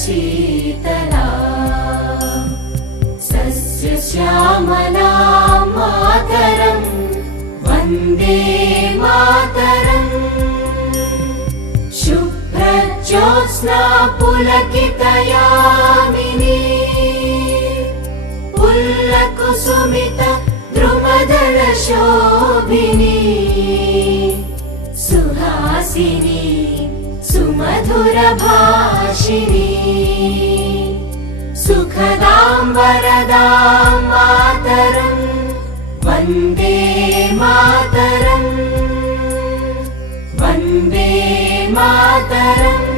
शीतला सस्यश्यामला मातरं वन्दे मातरम् शुभ्रज्योत्स्ना पुलकितयामिनी पुल्लकुसुमित द्रुमदलशोभिनी सुहासिनी सुमधुरभाषिणी सुखदां वरदां मातरं वन्दे मातरम् वन्दे मातरम्।